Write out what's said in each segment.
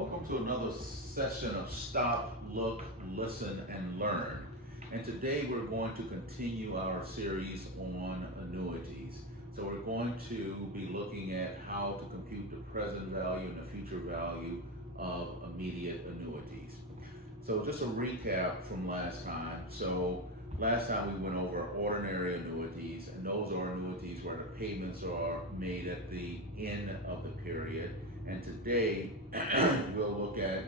Welcome to another session of Stop, Look, Listen, and Learn. And today we're going to continue our series on annuities. So we're going to be looking at how to compute the present value and the future value of immediate annuities. So just a recap from last time. So last time we went over ordinary annuities, and those are annuities where the payments are made at the end of the period. And today we'll look at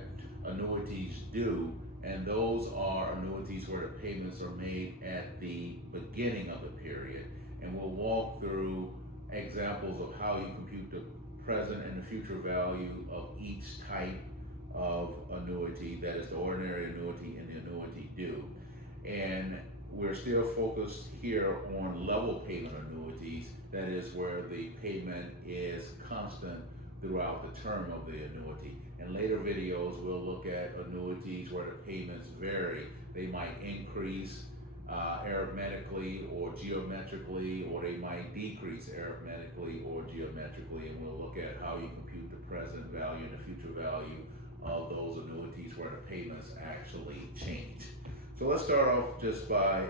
annuities due, and those are annuities where the payments are made at the beginning of the period. And we'll walk through examples of how you compute the present and the future value of each type of annuity, that is the ordinary annuity and the annuity due. And we're still focused here on level payment annuities, that is where the payment is constant throughout the term of the annuity. In later videos, we'll look at annuities where the payments vary. They might increase arithmetically or geometrically, or they might decrease arithmetically or geometrically, and we'll look at how you compute the present value and the future value of those annuities where the payments actually change. So let's start off just by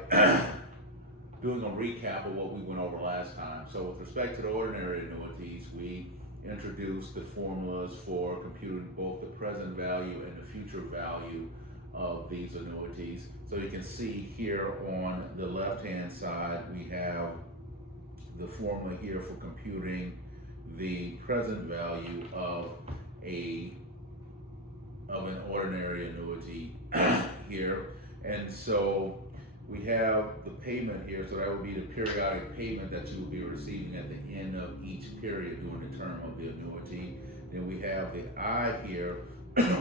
doing a recap of what we went over last time. So with respect to the ordinary annuities, we introduced the formulas for computing both the present value and the future value of these annuities. So you can see here on the left hand side we have the formula here for computing the present value of an ordinary annuity here. And so we have the payment here, so that would be the periodic payment that you will be receiving at the end of each period during the term of the annuity. Then we have the I here,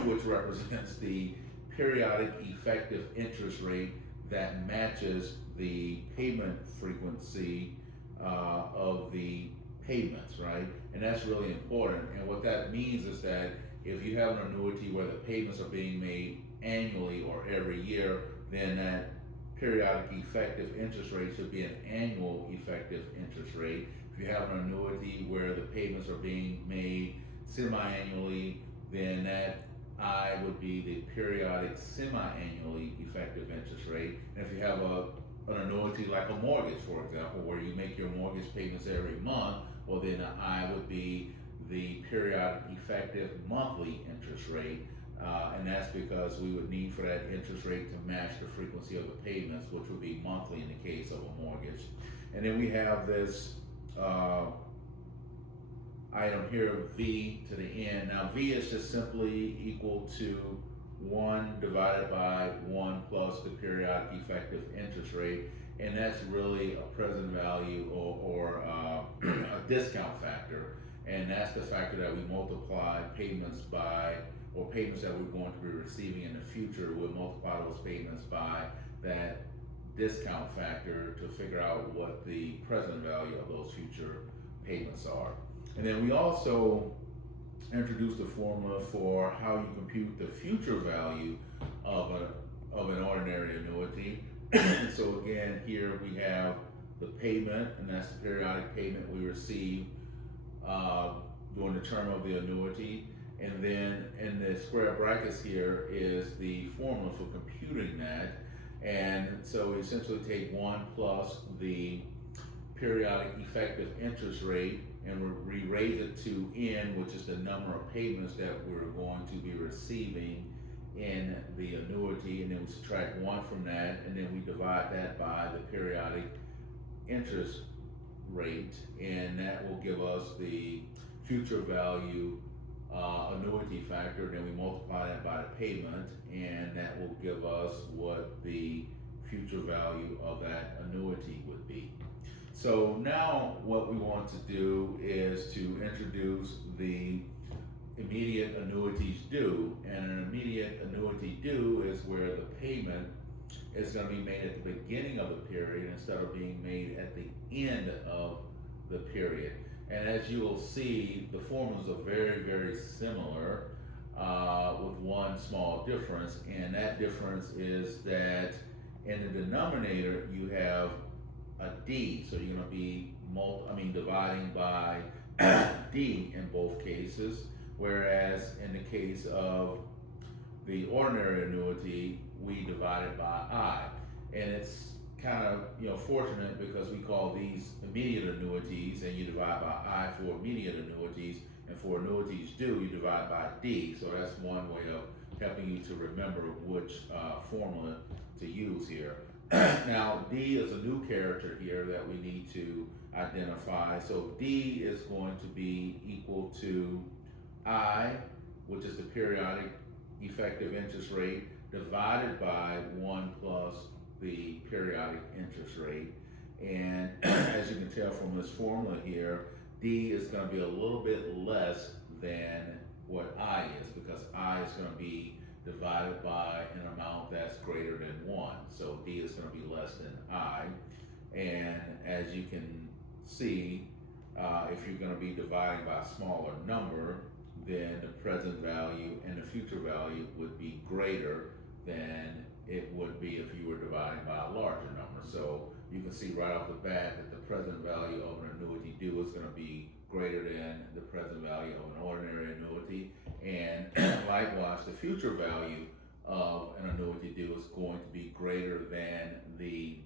which represents the periodic effective interest rate that matches the payment frequency of the payments, right? And that's really important. And what that means is that if you have an annuity where the payments are being made annually or every year, then that periodic effective interest rate should be an annual effective interest rate. If you have an annuity where the payments are being made semi-annually, then that I would be the periodic semi-annually effective interest rate. And if you have an annuity like a mortgage, for example, where you make your mortgage payments every month, well then the I would be the periodic effective monthly interest rate. And that's because we would need for that interest rate to match the frequency of the payments, which would be monthly in the case of a mortgage. And then we have this item here, V to the end. Now V is just simply equal to 1 divided by 1 plus the periodic effective interest rate. And that's really a present value or a discount factor. And that's the factor that we multiply payments by, or payments that we're going to be receiving in the future. We'll multiply those payments by that discount factor to figure out what the present value of those future payments are. And then we also introduced a formula for how you compute the future value of an ordinary annuity. And so again, here we have the payment, and that's the periodic payment we receive during the term of the annuity. And then in the square brackets here is the formula for computing that. And so we essentially take 1 plus the periodic effective interest rate and we raise it to n, which is the number of payments that we're going to be receiving in the annuity, and then we subtract 1 from that, and then we divide that by the periodic interest rate, and that will give us the future value annuity factor. Then we multiply that by the payment, and that will give us what the future value of that annuity would be. So now what we want to do is to introduce the immediate annuities due. And an immediate annuity due is where the payment is going to be made at the beginning of the period instead of being made at the end of the period. And as you will see, the formulas are very, very similar with one small difference, and that difference is that in the denominator you have a D, so you're going to be dividing by D in both cases, whereas in the case of the ordinary annuity, we divide it by I. And it's kind of, fortunate because we call these immediate annuities, and you divide by I for immediate annuities, and for annuities due, you divide by D. So that's one way of helping you to remember which formula to use here. Now, D is a new character here that we need to identify. So D is going to be equal to I, which is the periodic effective interest rate, divided by 1 plus the periodic interest rate. And as you can tell from this formula here, D is going to be a little bit less than what I is, because I is going to be divided by an amount that's greater than 1. So D is going to be less than I. And as you can see, if you're going to be dividing by a smaller number, then the present value and the future value would be greater than it would be if you were dividing by a larger number. So you can see right off the bat that the present value of an annuity due is going to be greater than the present value of an ordinary annuity, and likewise the future value of an annuity due is going to be greater than the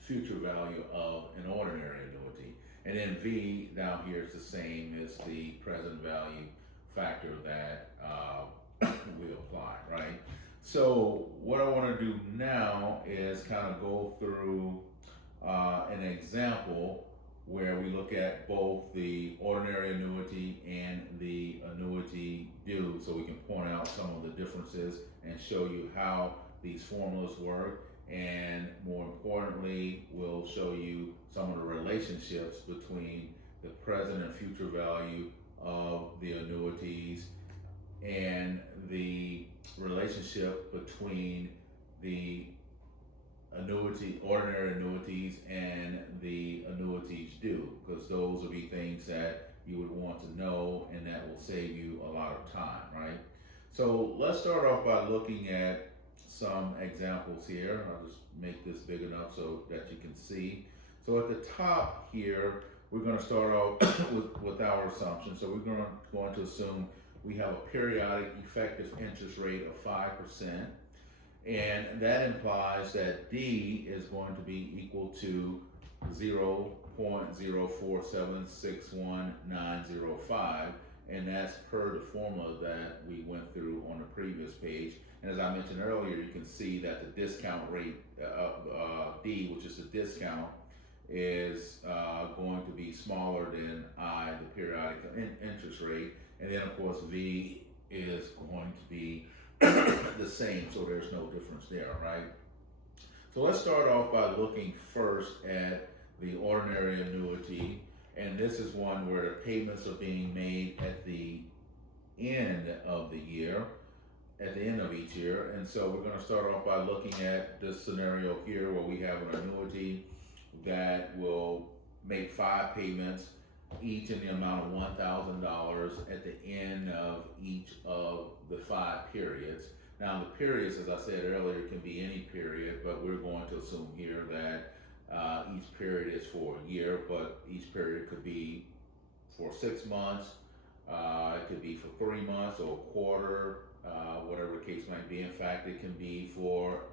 future value of an ordinary annuity. And then V down here is the same as the present value factor that we apply, right? So what I want to do now is kind of go through an example where we look at both the ordinary annuity and the annuity due, so we can point out some of the differences and show you how these formulas work, and more importantly, we'll show you some of the relationships between the present and future value of the annuities and the relationship between the ordinary annuities and the annuities due, because those will be things that you would want to know, and that will save you a lot of time, right? So let's start off by looking at some examples here. I'll just make this big enough so that you can see. So at the top here, we're going to start off with our assumption. So we're going to assume we have a periodic effective interest rate of 5%, and that implies that D is going to be equal to 0.04761,905, and that's per the formula that we went through on the previous page. And as I mentioned earlier, you can see that the discount rate D, which is the discount, is going to be smaller than I, the periodic interest rate, and then of course V is going to be the same, so there's no difference there, right? So let's start off by looking first at the ordinary annuity, and this is one where the payments are being made at the end of the year, at the end of each year. And so we're going to start off by looking at this scenario here where we have an annuity that will make 5 payments, each in the amount of $1,000 at the end of each of the 5 periods. Now the periods, as I said earlier, can be any period, but we're going to assume here that each period is for a year, but each period could be for 6 months, it could be for 3 months or a quarter, whatever the case might be. In fact, it can be for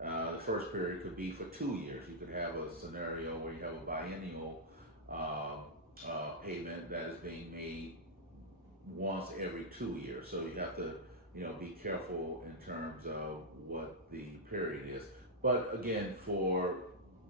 the first period could be for 2 years. You could have a scenario where you have a biennial payment that is being made once every 2 years. So you have to, be careful in terms of what the period is. But again, for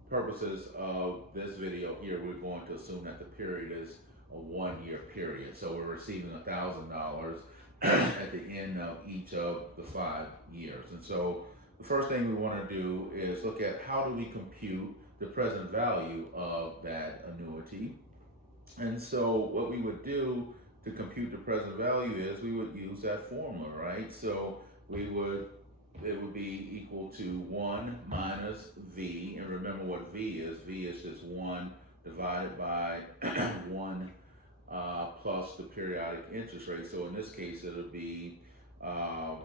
purposes of this video here, we're going to assume that the period is a 1 year period. So we're receiving $1,000 at the end of each of the 5 years. And so the first thing we want to do is look at how do we compute the present value of that annuity. And so what we would do to compute the present value is we would use that formula, right? So it would be equal to 1 minus V, and remember what V is. V is just 1 divided by 1 plus the periodic interest rate. So in this case, it'll be 1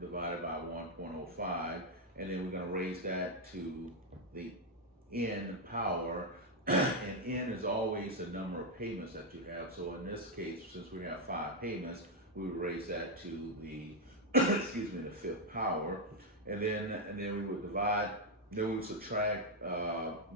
divided by 1.05, and then we're going to raise that to the n power. and n is always the number of payments that you have. So in this case, since we have 5 payments, we would raise that to the excuse me, the 5th power, and then we would divide. Then we would subtract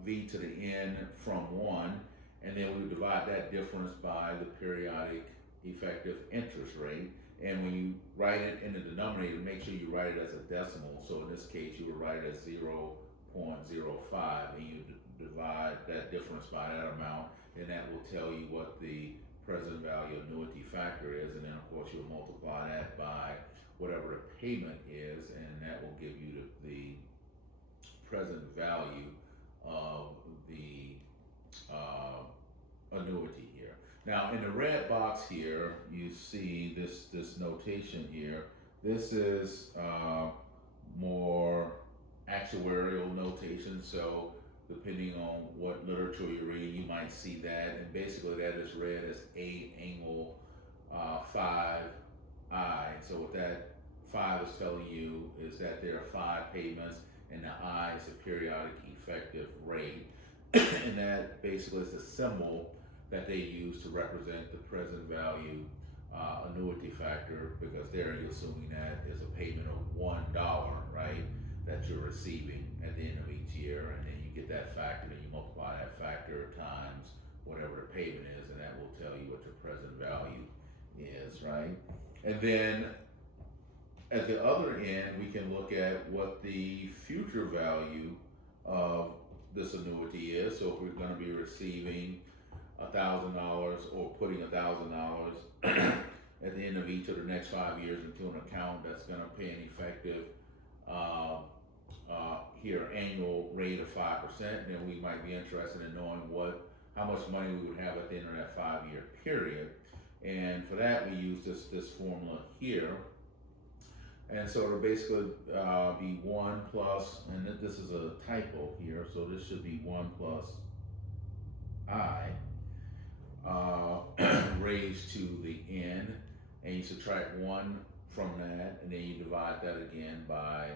v to the n from 1, and then we would divide that difference by the periodic effective interest rate. And when you write it in the denominator, make sure you write it as a decimal. So in this case, you would write it as 0.05, and you divide that difference by that amount, and that will tell you what the present value annuity factor is. And then of course you'll multiply that by whatever the payment is, and that will give you the present value of the annuity here. Now in the red box here, you see this notation here. This is more actuarial notation, so depending on what literature you're reading, you might see that, and basically that is read as A angle 5I. So what that 5 is telling you is that there are 5 payments, and the I is the periodic effective rate. And that basically is the symbol that they use to represent the present value annuity factor, because there you're assuming that is a payment of $1, right, that you're receiving at the end of each year, and then you get that factor, and you multiply that factor times whatever the payment is, and that will tell you what your present value is, right? And then at the other end, we can look at what the future value of this annuity is. So if we're going to be receiving $1,000 or putting $1,000 at the end of each of the next 5 years into an account that's going to pay an effective annual rate of 5%, then we might be interested in knowing how much money we would have at the end of that 5-year period. And for that, we use this formula here. And so it'll basically be 1 plus, and this is a typo here, so this should be 1 plus I raised to the n, and you subtract 1 from that, and then you divide that again by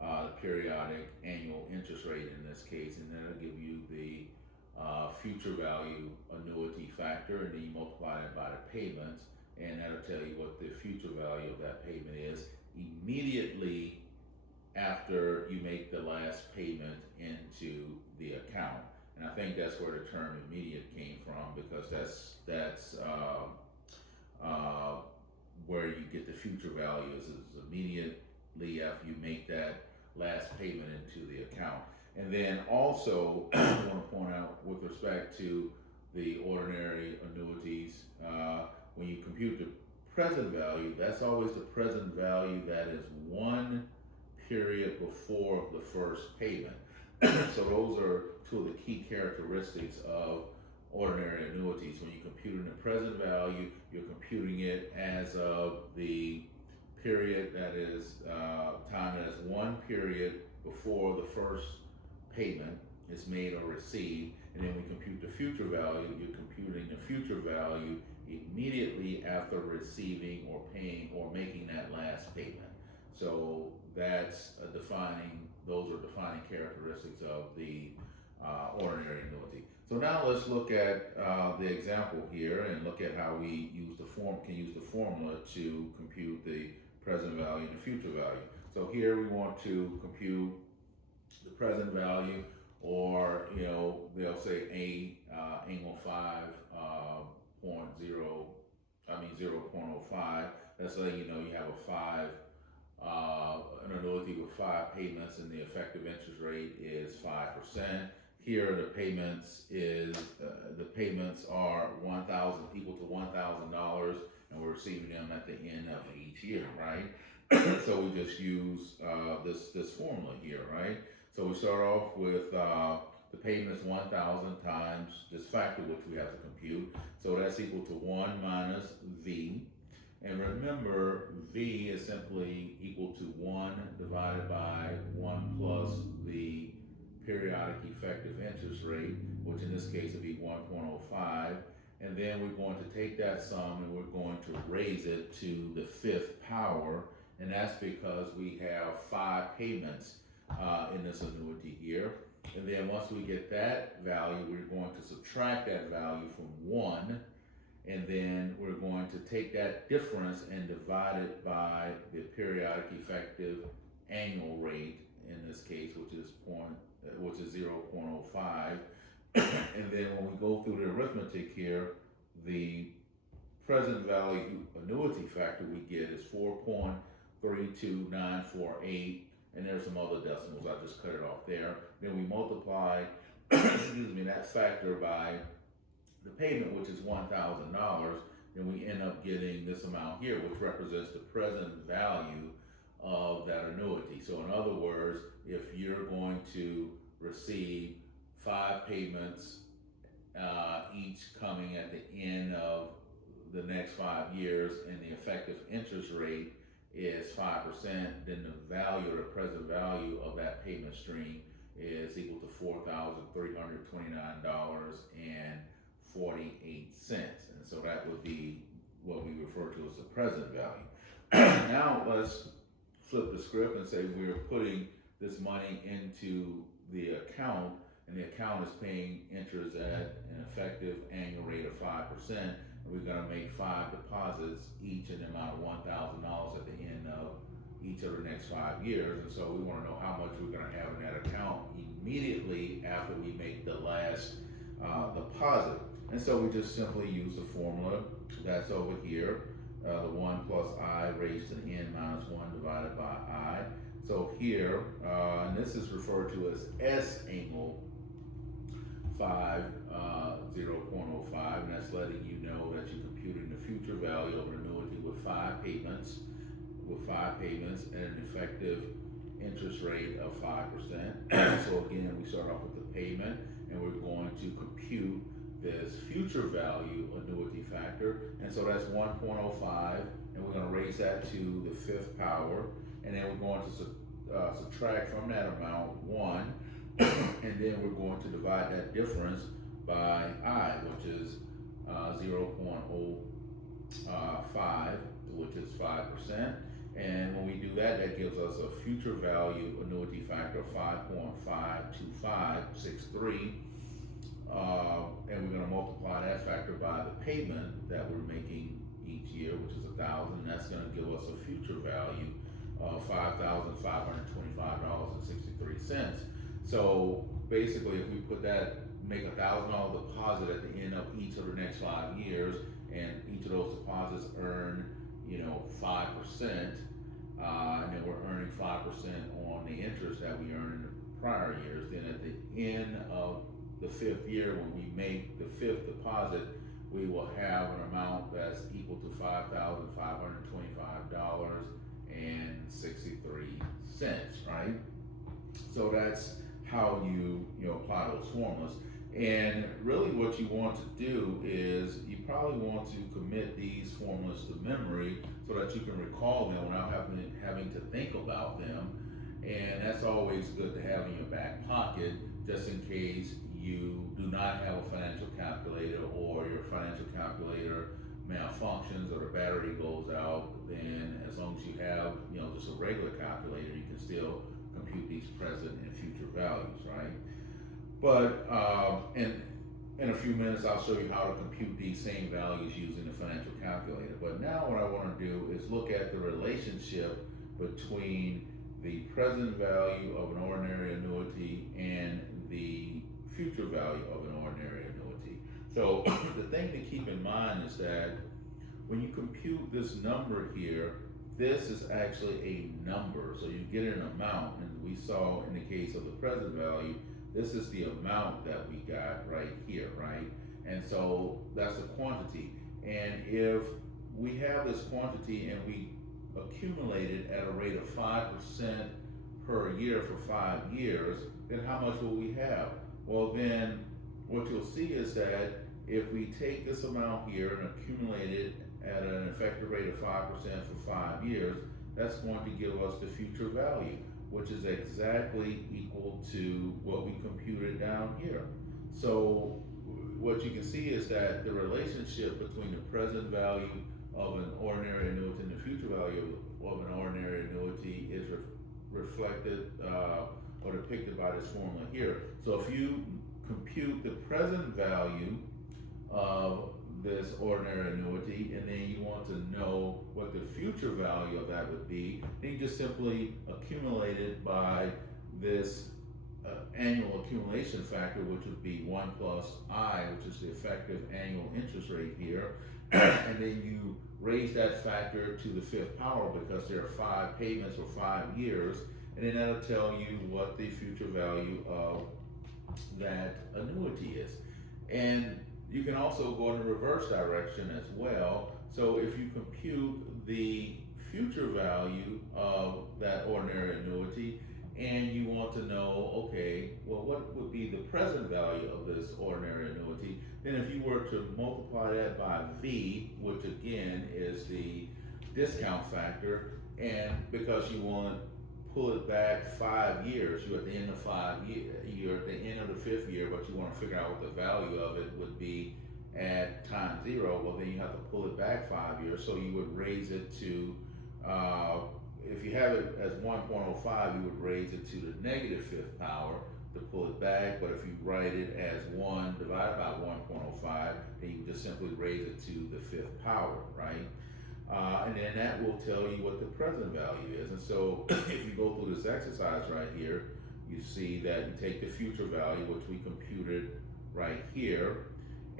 the periodic annual interest rate in this case, and that'll give you the future value annuity factor, and then you multiply it by the payments, and that'll tell you what the future value of that payment is immediately after you make the last payment into the account. And I think that's where the term immediate came from, because that's where you get the future value is immediately after you make that last payment into the account. And then also I want to point out with respect to the ordinary annuities, when you compute the present value, that's always the present value that is 1 period before the first payment. So those are 2 of the key characteristics of ordinary annuities. When you're computing the present value, you're computing it as of the period that is time as 1 period before the first payment is made or received. And then we compute the future value, you're computing the future value immediately after receiving or paying or making that last payment. So that's those are defining characteristics of the ordinary annuity. So now let's look at the example here and look at how we can use the formula to compute the present value and the future value. So here we want to compute the present value, or they'll say angle 0.05. Let's say you have an annuity with 5 payments, and the effective interest rate is 5%. Here the payments are equal to $1,000, and we're receiving them at the end of each year, right? So we just use this formula here, right? So we start off with the payment is 1,000 times this factor, which we have to compute. So that's equal to 1 minus V. And remember, V is simply equal to 1 divided by 1 plus the periodic effective interest rate, which in this case would be 1.05. And then we're going to take that sum and we're going to raise it to the 5th power. And that's because we have 5 payments in this annuity here. And then once we get that value, we're going to subtract that value from 1, and then we're going to take that difference and divide it by the periodic effective annual rate in this case, which is 0.05. And then when we go through the arithmetic here, the present value annuity factor we get is 4.32948, and there's some other decimals, I just cut it off there. Then we multiply that factor by the payment, which is $1,000, then we end up getting this amount here, which represents the present value of that annuity. So in other words, if you're going to receive 5 payments, each coming at the end of the next 5 years, and the effective interest rate is 5%, then the value, or the present value of that payment stream is equal to $4,329.48. And so that would be what we refer to as the present value. Now let's flip the script and say we're putting this money into the account, and the account is paying interest at an effective annual rate of 5%, and we're going to make 5 deposits, each in the amount of $1,000 at the end of each of the next 5 years. And so we want to know how much we're going to have in that account immediately after we make the last deposit. And so we just simply use the formula that's over here, the 1 plus I raised to the n minus 1 divided by I. So here, and this is referred to as S angle 0.05, and that's letting you know that you're computing the future value of an annuity with 5 payments, and an effective interest rate of 5%. So again, we start off with the payment, and we're going to compute this future value annuity factor, and so that's 1.05, and we're going to raise that to the 5th power, and then we're going to subtract from that amount 1, and then we're going to divide that difference by I, which is 0.05, which is 5%. And when we do that, that gives us a future value annuity factor of 5.52563. And we're going to multiply that factor by the payment that we're making each year, which is $1,000. And that's going to give us a future value of $5,525.63. So basically, if we make $1,000 deposit at the end of each of the next 5 years, and each of those deposits earn 5%, and then we're earning 5% on the interest that we earned in the prior years. Then at the end of the 5th year, when we make the 5th deposit, we will have an amount that's equal to $5,525.63, right? So that's how you apply those formulas. And really what you want to do is you probably want to commit these formulas to memory so that you can recall them without having to think about them. And that's always good to have in your back pocket, just in case you do not have a financial calculator, or your financial calculator malfunctions, or the battery goes out. Then as long as you have just a regular calculator, you can still compute these present and future values, right? But in a few minutes, I'll show you how to compute these same values using the financial calculator. But now what I want to do is look at the relationship between the present value of an ordinary annuity and the future value of an ordinary annuity. So the thing to keep in mind is that when you compute this number here, this is actually a number. So you get an amount, and we saw in the case of the present value, this is the amount that we got right here, right? And so that's a quantity. And if we have this quantity and we accumulate it at a rate of 5% per year for 5 years, then how much will we have? Well, then what you'll see is that if we take this amount here and accumulate it at an effective rate of 5% for 5 years, that's going to give us the future value, which is exactly equal to what we computed down here. So what you can see is that the relationship between the present value of an ordinary annuity and the future value of an ordinary annuity is reflected are depicted by this formula here. So if you compute the present value of this ordinary annuity, and then you want to know what the future value of that would be, then you just simply accumulate it by this annual accumulation factor, which would be 1 plus I, which is the effective annual interest rate here. And then you raise that factor to the fifth power because there are 5 payments for 5 years, and then that'll tell you what the future value of that annuity is. And you can also go in the reverse direction as well. So if you compute the future value of that ordinary annuity, and you want to know, okay, well, what would be the present value of this ordinary annuity? Then if you were to multiply that by V, which again is the discount factor, and because you want to pull it back 5 years, you're at the end of 5 years, you're at the end of the 5th year, but you want to figure out what the value of it would be at time 0, well then you have to pull it back 5 years, so you would raise it to, if you have it as 1.05, you would raise it to the negative 5th power to pull it back, but if you write it as 1 divided by 1.05, then you just simply raise it to the 5th power, right? And then that will tell you what the present value is. And so if you go through this exercise right here, you see that you take the future value, which we computed right here,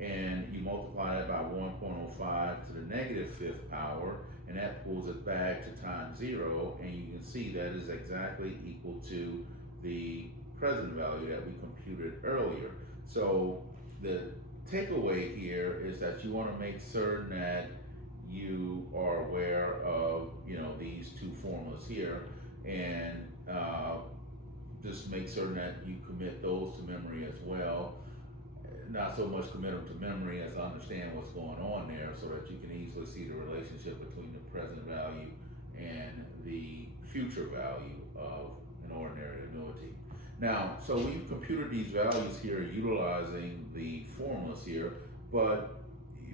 and you multiply it by 1.05 to the negative 5th power, and that pulls it back to time 0, and you can see that is exactly equal to the present value that we computed earlier. So the takeaway here is that you want to make certain that you are aware of, these two formulas here, and just make certain that you commit those to memory as well. Not so much commit them to memory as understand what's going on there, so that you can easily see the relationship between the present value and the future value of an ordinary annuity. Now, so we've computed these values here utilizing the formulas here, but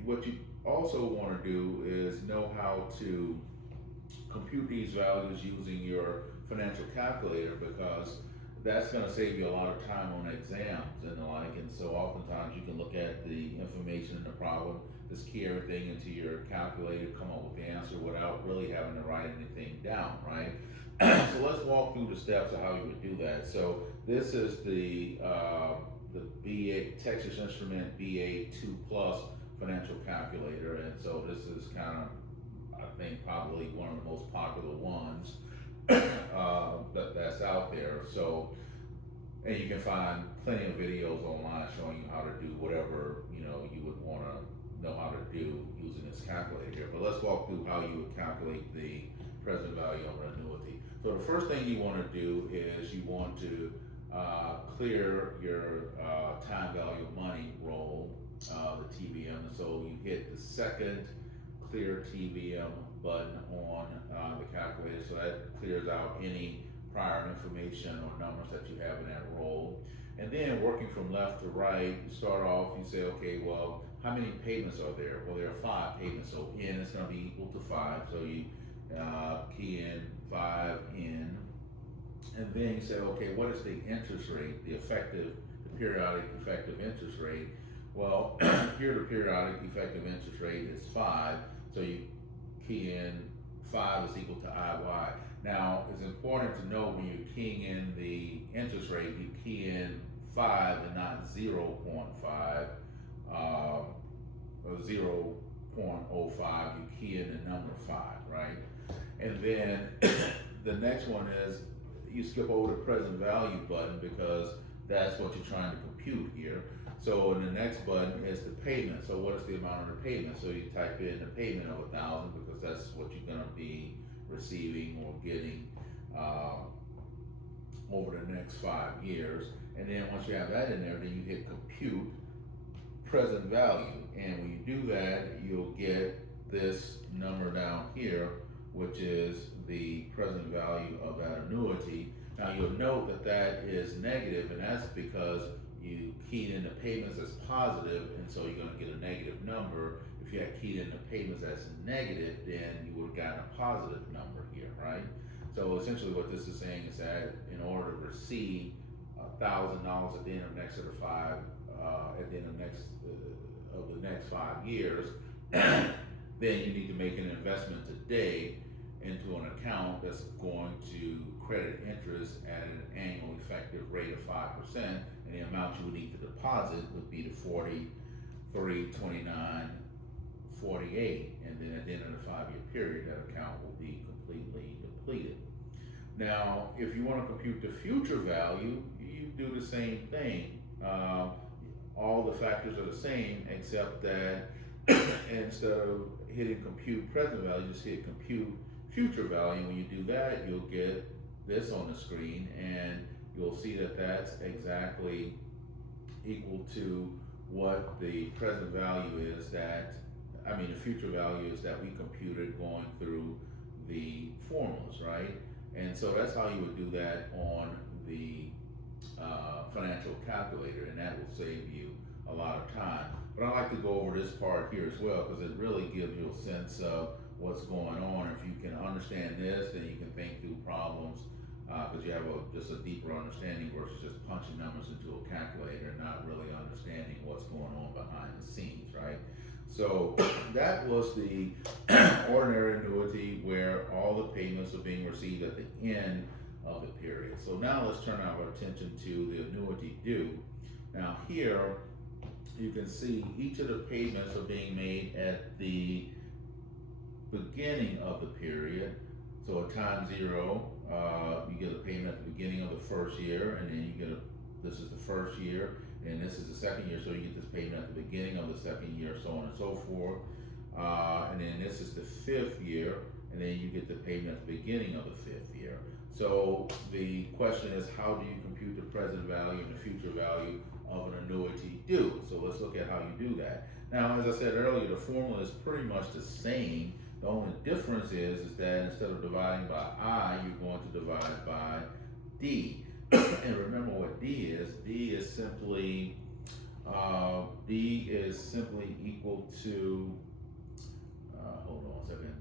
what you also want to do is know how to compute these values using your financial calculator, because that's going to save you a lot of time on exams and the like. And so oftentimes you can look at the information in the problem, just key everything into your calculator, come up with the answer without really having to write anything down, right? So let's walk through the steps of how you would do that. So this is the B8 Texas Instrument B8 2 Plus financial calculator, and so this is kind of, I think, probably one of the most popular ones that's out there. So, and you can find plenty of videos online showing you how to do whatever you would want to know how to do using this calculator here. But let's walk through how you would calculate the present value of an annuity. So the first thing you want to do is you want to clear your time value of money roll, the TVM. And so you hit the second clear TVM button on the calculator, so that clears out any prior information or numbers that you have in that roll. And then working from left to right, you start off, you say, okay, well, how many payments are there? Well, there are 5 payments, so N is going to be equal to 5, so you key in 5 in, and then you say, okay, what is the interest rate, the periodic effective interest rate? Well, here the periodic effective interest rate is 5, so you key in 5 is equal to IY. Now, it's important to know when you're keying in the interest rate, you key in 5 and not 0.5 or 0.05, you key in the number 5, right? And then the next one is you skip over the present value button because that's what you're trying to compute here. So in the next button is the payment. So what is the amount of the payment? So you type in the payment of 1,000 because that's what you're going to be receiving or getting over the next 5 years. And then once you have that in there, then you hit compute present value. And when you do that, you'll get this number down here, which is the present value of that annuity. Now you'll note that that is negative, and that's because you keyed in the payments as positive, and so you're going to get a negative number. If you had keyed in the payments as negative, then you would have gotten a positive number here, right? So essentially what this is saying is that in order to receive $1,000 at the end of next of the five, at the end of the next 5 years, then you need to make an investment today into an account that's going to credit interest at an annual effective rate of 5%, and the amount you would need to deposit would be the 4329.48, and then at the end of the 5 year period, that account will be completely depleted. Now, if you want to compute the future value, you do the same thing. All the factors are the same, except that instead of hitting compute present value, just hit compute future value. When you do that, you'll get this on the screen, and you'll see that that's exactly equal to what the present value is the future value is that we computed going through the formulas, right? And so that's how you would do that on the financial calculator, and that will save you a lot of time. But I like to go over this part here as well, because it really gives you a sense of what's going on. If you can understand this, then you can think through problems, because you have just a deeper understanding versus just punching numbers into a calculator and not really understanding what's going on behind the scenes, right? So that was the ordinary annuity, where all the payments are being received at the end of the period. So now let's turn our attention to the annuity due. Now here you can see each of the payments are being made at the beginning of the period. So at time zero, you get a payment at the beginning of the first year, and then you get this is the first year, and this is the second year, so you get this payment at the beginning of the second year, so on and so forth. And then this is the fifth year, and then you get the payment at the beginning of the fifth year. So the question is, how do you compute the present value and the future value of an annuity due? So let's look at how you do that. Now, as I said earlier, the formula is pretty much the same. The only difference is that instead of dividing by I, you're going to divide by D. And remember what D is. D is simply equal to, hold on a second.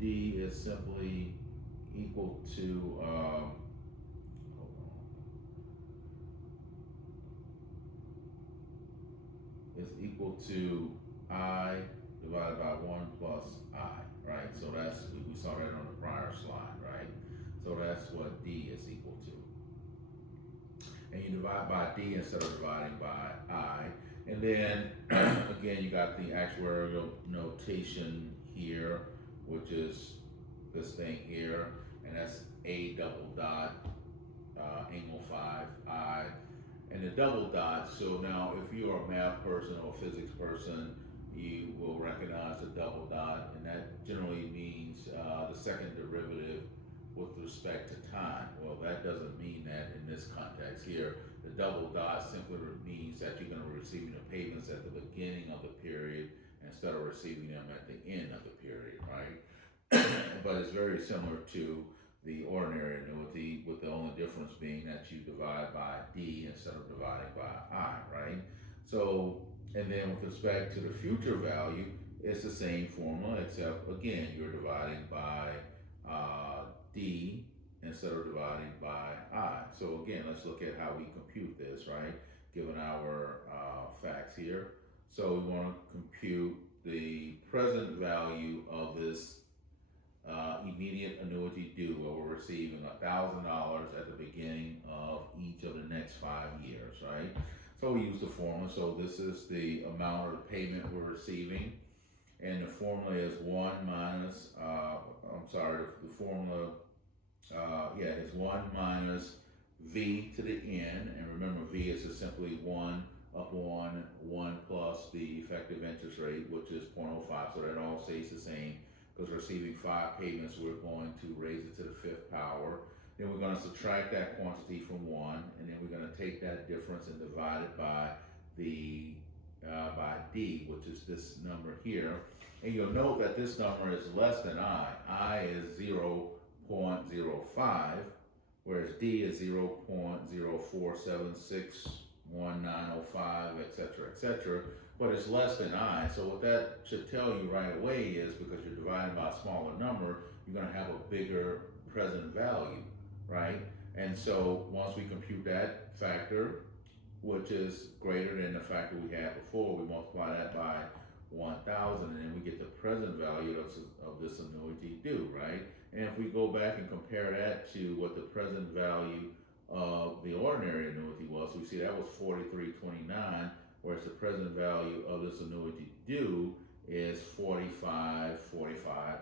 D is simply equal to, hold on. It's equal to I divided by 1 plus I, right? So we saw that on the prior slide, right? So that's what D is equal to. And you divide by D instead of dividing by I. And then, again, you got the actuarial notation here, which is this thing here, and that's A double dot, angle 5I. And the double dot, so now if you're a math person or a physics person, you will recognize the double dot, and that generally means the second derivative with respect to time. Well, that doesn't mean that in this context here. The double dot simply means that you're going to be receiving the payments at the beginning of the period instead of receiving them at the end of the period, right? But it's very similar to the ordinary annuity, with the only difference being that you divide by D instead of dividing by I, right? So, and then with respect to the future value, it's the same formula, except again, you're dividing by D instead of dividing by I. So again, let's look at how we compute this, right? Given our facts here. So we want to compute the present value of this immediate annuity due, where we're receiving $1,000 at the beginning of each of the next 5 years, right? So we use the formula. So this is the amount of the payment we're receiving, and the formula is 1 minus, the formula, is 1 minus V to the N, and remember V is just simply 1 upon 1 plus the effective interest rate, which is 0.05, so that all stays the same. Because we're receiving 5 payments, we're going to raise it to the 5th power. Then we're going to subtract that quantity from 1, and then we're going to take that difference and divide it by by D, which is this number here. And you'll note that this number is less than I. I is 0.05, whereas D is 0.04761905, etc., but it's less than I. So what that should tell you right away is, because you're dividing by a smaller number, you're going to have a bigger present value, right? And so once we compute that factor, which is greater than the factor we had before, we multiply that by 1,000, and then we get the present value of this annuity due, right? And if we go back and compare that to what the present value of the ordinary annuity was, we see that was 43.29, whereas the present value of this annuity due is 45.95,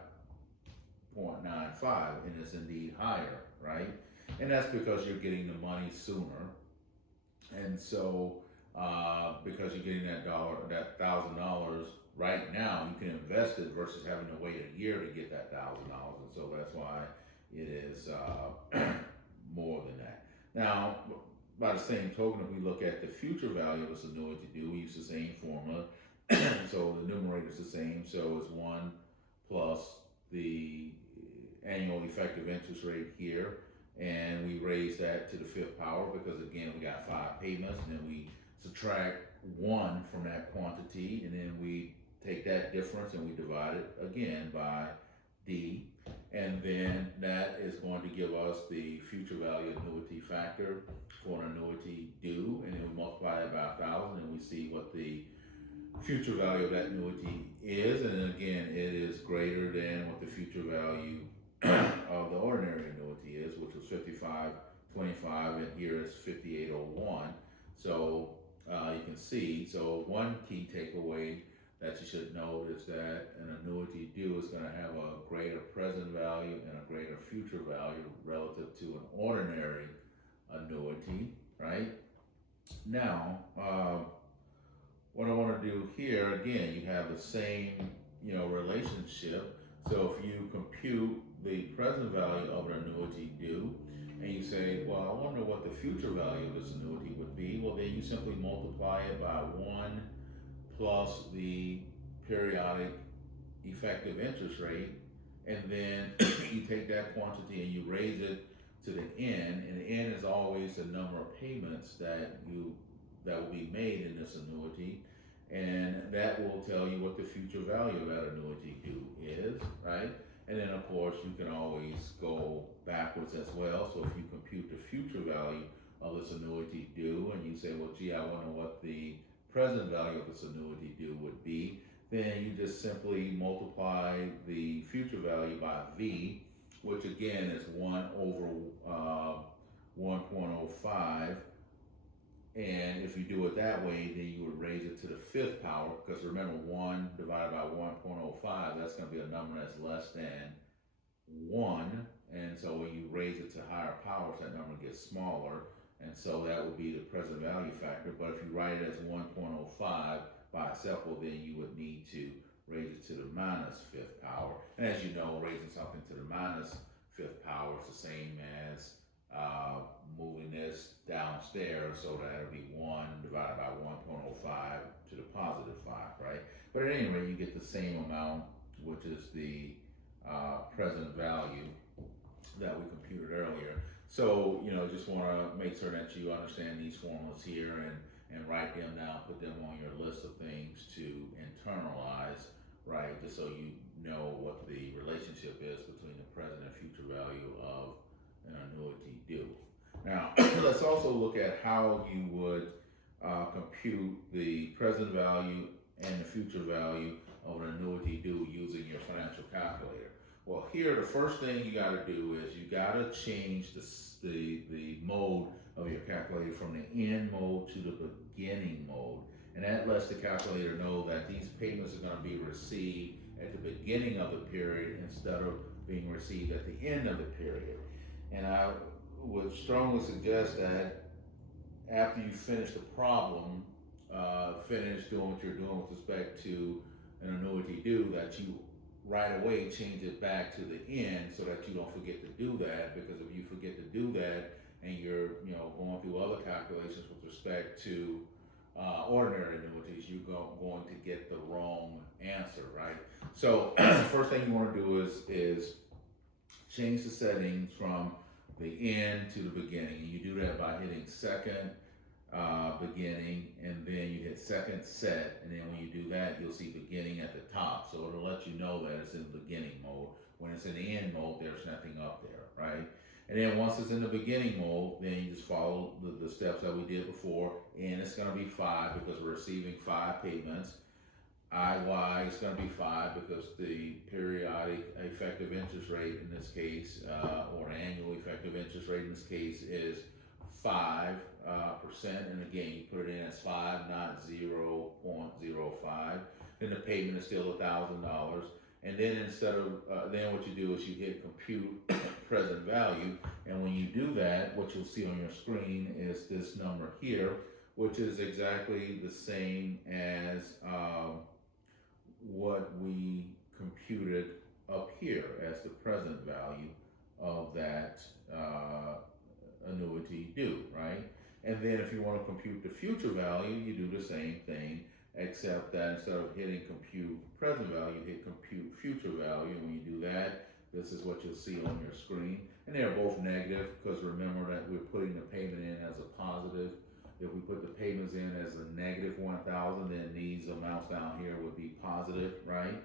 and it's indeed higher, right? And that's because you're getting the money sooner. And so, because you're getting that $1,000 right now, you can invest it versus having to wait a year to get that $1,000. And so that's why it is more than that. Now, by the same token, if we look at the future value of this annuity due, we use the same formula. So the numerator is the same. So it's 1 plus the annual effective interest rate here, and we raise that to the 5th power because again we got 5 payments, and then we subtract 1 from that quantity, and then we take that difference and we divide it again by D, and then that is going to give us the future value annuity factor for an annuity due, and then we multiply it by 1,000 and we see what the future value of that annuity is, and then again it is greater than what the future value of the ordinary annuity is, which was 55.25, and here it's 58.01. So you can see, so one key takeaway that you should note is that an annuity due is going to have a greater present value and a greater future value relative to an ordinary annuity, right? Now, what I want to do here, again, you have the same, relationship. So if you compute the present value of an annuity due, and you say, well, I wonder what the future value of this annuity would be, well, then you simply multiply it by 1 plus the periodic effective interest rate, and then you take that quantity and you raise it to the n, and the n is always the number of payments that will be made in this annuity, and that will tell you what the future value of that annuity due is, right? And then of course you can always go backwards as well. So if you compute the future value of this annuity due and you say, well, gee, I wonder what the present value of this annuity due would be, then you just simply multiply the future value by V, which again is 1 over 1.05. And if you do it that way, then you would raise it to the 5th power, because remember 1 divided by 1.05, that's going to be a number that's less than 1. And so when you raise it to higher powers, that number gets smaller. And so that would be the present value factor. But if you write it as 1.05 by itself, well, then you would need to raise it to the minus 5th power. And as you know, raising something to the minus 5th power is the same as moving this downstairs, so that it'll be 1 divided by 1.05 to the positive 5, right? But at any rate, you get the same amount, which is the present value that we computed earlier. So, just want to make sure that you understand these formulas here and write them down, put them on your list of things to internalize, right? Just so you know what the relationship is between the present and future value of an annuity due. Now, let's also look at how you would compute the present value and the future value of an annuity due using your financial calculator. Well, here the first thing you got to do is you got to change the mode of your calculator from the end mode to the beginning mode, and that lets the calculator know that these payments are going to be received at the beginning of the period instead of being received at the end of the period. And I would strongly suggest that after you finish the problem, finish doing what you're doing with respect to an annuity due, that you right away change it back to the end so that you don't forget to do that, because if you forget to do that and you're going through other calculations with respect to ordinary annuities, you're going to get the wrong answer, right? So first thing you want to do is change the settings from the end to the beginning, and you do that by hitting second beginning, and then you hit second set, and then when you do that, you'll see beginning at the top, so it'll let you know that it's in beginning mode When it's in the end mode, there's nothing up there, right? And then once it's in the beginning mode, then you just follow the steps that we did before, and it's going to be 5 because we're receiving 5 payments. IY is going to be 5 because the periodic effective interest rate in this case, or annual effective interest rate in this case, is 5%. And again, you put it in as 5, not 0.05. Then the payment is still $1,000. And then instead of, then what you do is you hit compute present value. And when you do that, what you'll see on your screen is this number here, which is exactly the same as what we computed up here as the present value of that annuity due, right? And then if you want to compute the future value, you do the same thing, except that instead of hitting compute present value, you hit compute future value. And when you do that, this is what you'll see on your screen. And they're both negative because remember that we're putting the payment in as a positive. If we put the payments in as a negative 1,000, then these amounts down here would be positive, right?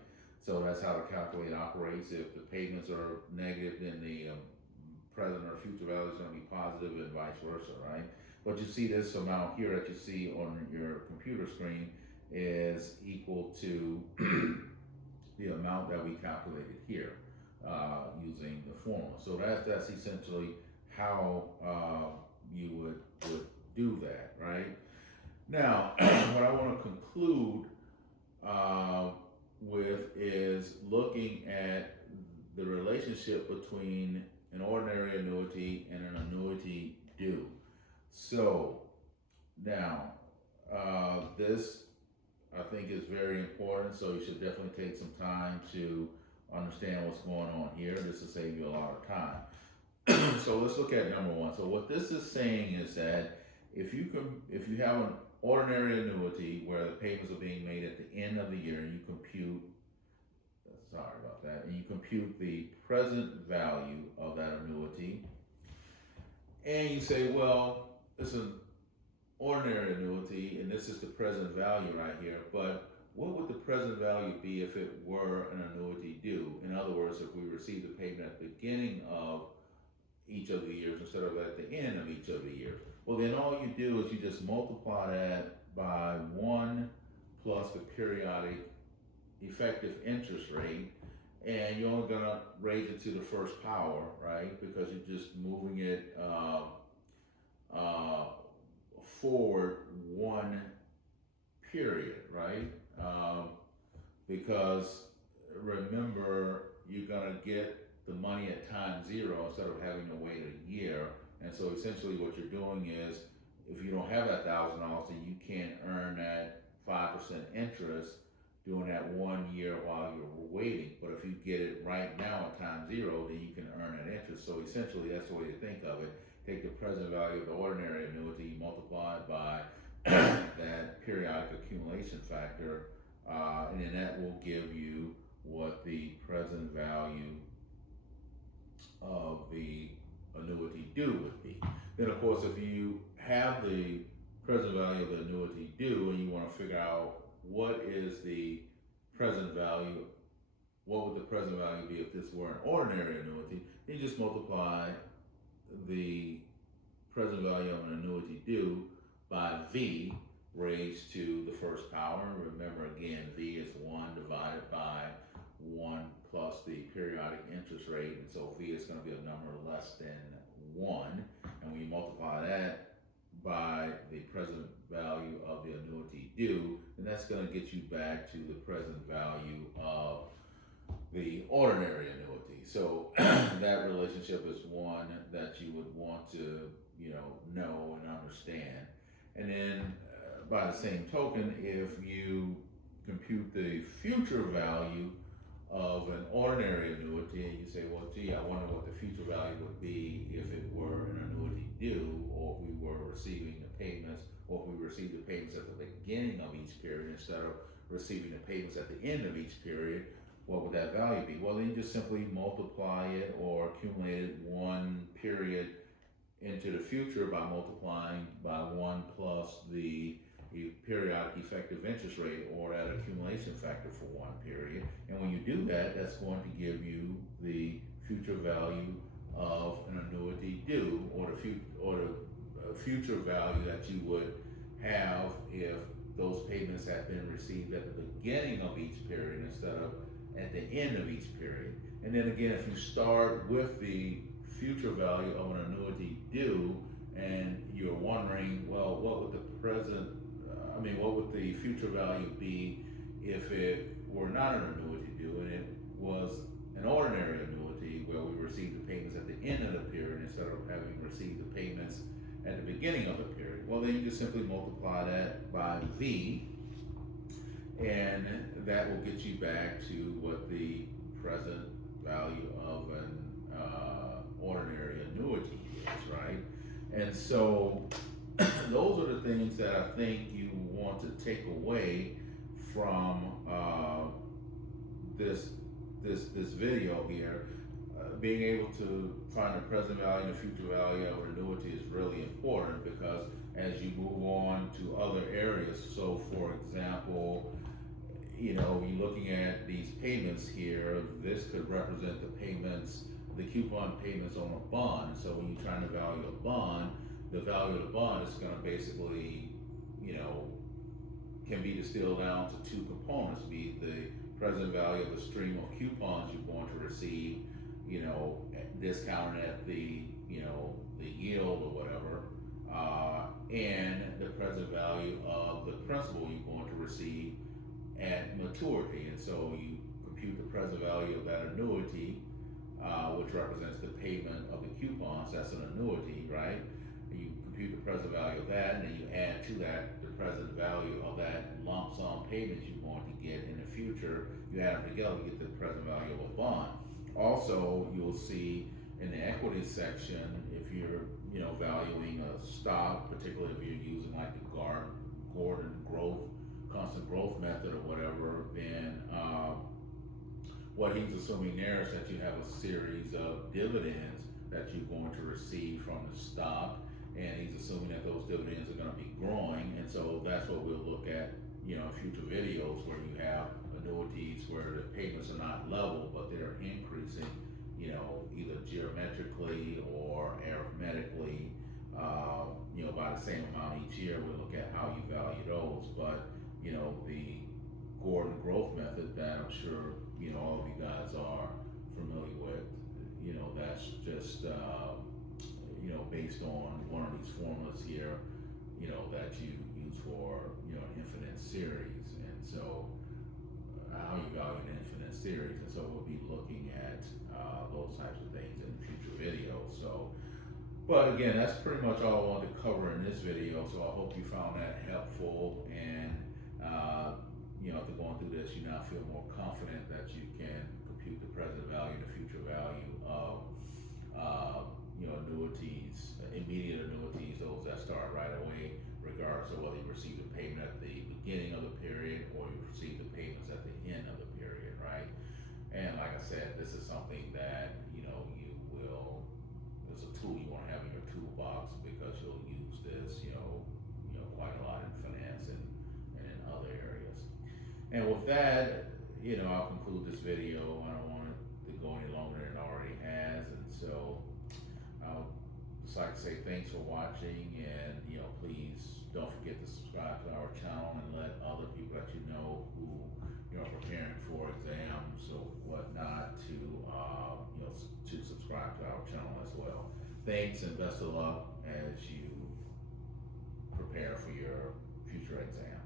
So that's how the calculator operates. If the payments are negative, then the present or future value is going to be positive and vice versa, right? But you see this amount here that you see on your computer screen is equal to the amount that we calculated here using the formula. So that's essentially how you would do that, right? Now, what I want to conclude with is looking at the relationship between an ordinary annuity and an annuity due. So now, this I think is very important, so you should definitely take some time to understand what's going on here. This will save you a lot of time. So let's look at number 1. So what this is saying is that if you have an ordinary annuity where the payments are being made at the end of the year, and you compute, sorry about that, and you compute the present value of that annuity, and you say, well, it's an ordinary annuity, and this is the present value right here, but what would the present value be if it were an annuity due? In other words, if we received the payment at the beginning of each of the years instead of at the end of each of the years. Well, then all you do is you just multiply that by 1 plus the periodic effective interest rate, and you're only gonna raise it to the first power, right? Because you're just moving it forward 1 period, right? Because remember, you're gonna get the money at time 0 instead of having to wait a year. And so essentially what you're doing is, if you don't have that $1,000, then you can't earn that 5% interest during that 1 year while you're waiting. But if you get it right now at time 0, then you can earn that interest. So essentially that's the way to think of it. Take the present value of the ordinary annuity, multiply it by that periodic accumulation factor, and then that will give you what the present value of the annuity due would be. Then of course, if you have the present value of the annuity due and you want to figure out what is the present value, what would the present value be if this were an ordinary annuity, you just multiply the present value of an annuity due by V raised to the first power. Remember again, V is 1 divided by 1 plus the periodic interest rate, and so V is going to be a number less than 1. And when you multiply that by the present value of the annuity due, then that's going to get you back to the present value of the ordinary annuity. So that relationship is one that you would want to, know and understand. And then by the same token, if you compute the future value of an ordinary annuity, and you say, well, gee, I wonder what the future value would be if it were an annuity due, or if we were receiving the payments, or if we received the payments at the beginning of each period instead of receiving the payments at the end of each period, what would that value be? Well, then you just simply multiply it or accumulate it 1 period into the future by multiplying by 1 plus the periodic effective interest rate, or that accumulation factor for 1 period. And when you do that, that's going to give you the future value of an annuity due, or the future value that you would have if those payments had been received at the beginning of each period instead of at the end of each period. And then again, if you start with the future value of an annuity due, and you're wondering, well, what would the present, what would the future value be if it were not an annuity due and it was an ordinary annuity where we received the payments at the end of the period instead of having received the payments at the beginning of the period? Well, then you just simply multiply that by V, and that will get you back to what the present value of an ordinary annuity is, right? And so those are the things that I think you want to take away from this video here. Being able to find the present value and the future value of an annuity is really important, because as you move on to other areas, so for example, you're looking at these payments here, this could represent the payments, the coupon payments on a bond. So when you're trying to value a bond, the value of the bond is going to basically, can be distilled down to two components: be the present value of the stream of coupons you're going to receive, discounted at the yield or whatever, and the present value of the principal you're going to receive at maturity. And so you compute the present value of that annuity, which represents the payment of the coupons. That's an annuity, right? You compute the present value of that, and then you add to that the present value of that lump sum payment you're going to get in the future. You add them together, you get the present value of a bond. Also, you'll see in the equity section, if you're valuing a stock, particularly if you're using like the Gordon growth, constant growth method or whatever, then what he's assuming there is that you have a series of dividends that you're going to receive from the stock, and he's assuming that those dividends are going to be growing. And so that's what we'll look at, in future videos, where you have annuities where the payments are not level, but they're increasing, either geometrically or arithmetically, by the same amount each year. We'll look at how you value those. But, the Gordon growth method that I'm sure, all of you guys are familiar with, that's just, based on one of these formulas here, that you use for, an infinite series. And so how you value an infinite series. And so we'll be looking at those types of things in future videos. So, but again, that's pretty much all I wanted to cover in this video. So I hope you found that helpful, and after going through this, you now feel more confident that you can compute the present value and the future value of annuities, immediate annuities, those that start right away, regardless of whether you receive the payment at the beginning of the period or you receive the payments at the end of the period, right? And like I said, this is something that it's a tool you want to have in your toolbox, because you'll use this, quite a lot in finance and in other areas. And with that, I'll conclude this video. I don't want it to go any longer than it already has, and so I'll just like to say thanks for watching, and please don't forget to subscribe to our channel and let other people that you know who are preparing for exams or whatnot to subscribe to our channel as well. Thanks, and best of luck as you prepare for your future exam.